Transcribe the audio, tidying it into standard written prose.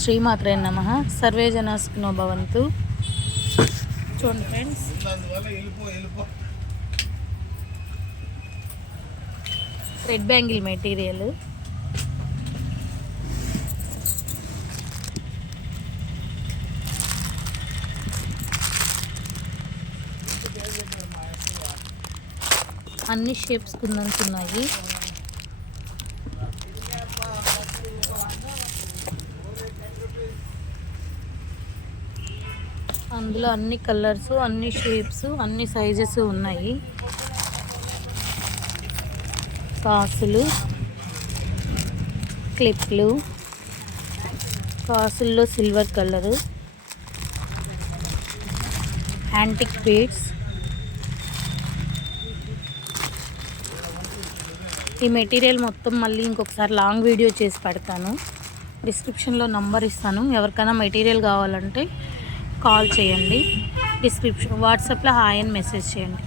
శ్రీమాత్రే నమః. సర్వే జనా సుఖినో భవంతు. చూడండి ఫ్రెండ్స్, రెడ్ బ్యాంగిల్ మెటీరియల్ అన్ని షేప్స్ కుందన్స్ ఉన్నాయి. అందులో అన్ని కలర్స్, అన్ని షేప్స్, అన్ని సైజెస్ ఉన్నాయి. కాసులు, క్లిప్లు, కాసుల్లో సిల్వర్ కలరు, యాంటిక్ బీడ్స్. ఈ మెటీరియల్ మొత్తం మళ్ళీ ఇంకొకసారి లాంగ్ వీడియో చేసి పెడతాను. డిస్క్రిప్షన్లో నంబర్ ఇస్తాను. ఎవరికైనా మెటీరియల్ కావాలంటే కాల్ చేయండి. వాట్సాప్లో హాయ్ అని మెసేజ్ చేయండి.